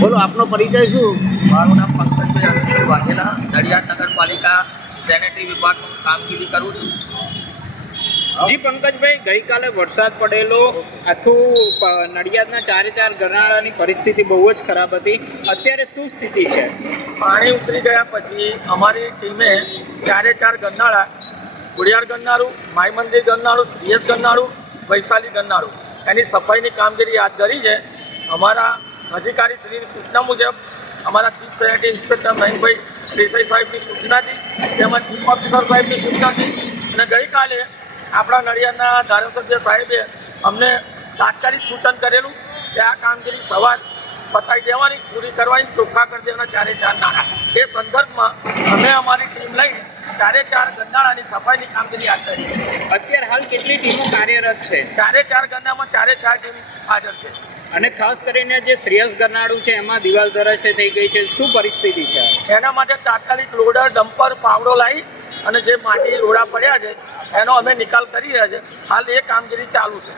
બોલો, આપનો પરિચય શું? મારું નામ પંકજભાઈ અનિલભાઈ વાઘેલા, નડિયાદ નગરપાલિકા સેનેટરી વિભાગમાં કામગીરી કરું છું. જી પંકજભાઈ, ગઈકાલે વરસાદ પડેલો, આખું નડિયાદના ચારે ગરનાળાની પરિસ્થિતિ બહુ જ ખરાબ હતી. અત્યારે શું સ્થિતિ છે? પાણી ઉતરી ગયા પછી અમારી ટીમે ચારે ગરનાળા, ખોડિયાર ગરનાળું, માઈ મંદિર ગરનાળું, શ્રીયસ ગરનાળું, વૈશાલી ગરનાળું એની સફાઈની કામગીરી હાથ ધરી છે. અમારા અધિકારી શ્રીની સૂચના મુજબ અમારા ચીફ સેનેટરી ઇન્સ્પેક્ટર મહેશભાઈ દેસાઈ સાહેબની સૂચનાથી તેમજ ચીફ ઓફિસર સાહેબની સૂચનાથી અને ગઈકાલે આપણા નડિયાદના ધારાસભ્ય સાહેબે અમને તાત્કાલિક સૂચન કરેલું કે આ કામગીરી સવાર પતાવી દેવાની, પૂરી કરવાની, ચોખ્ખા કરી દેવાના ચારે નાળા. એ સંદર્ભમાં અમે અમારી ટીમ લઈ ચારે ગરનાળાની સફાઈની કામગીરી હાથ ધરી છે. અત્યારે હાલ કેટલી ટીમો કાર્યરત છે? ચારે ગરનાળામાં ચારે ટીમ હાજર છે. અને ખાસ કરીને જે શ્રેયસ ગરનાળું છે એમાં દિવાલ ધરાશય થઈ ગઈ છે, શું પરિસ્થિતિ છે? એના માટે તાત્કાલિક લોડર, ડમ્પર, પાવડો લાવી અને જે માટી રોડા પડ્યા છે એનો અમે નિકાલ કરી રહ્યા છે. હાલ એ કામગીરી ચાલુ છે.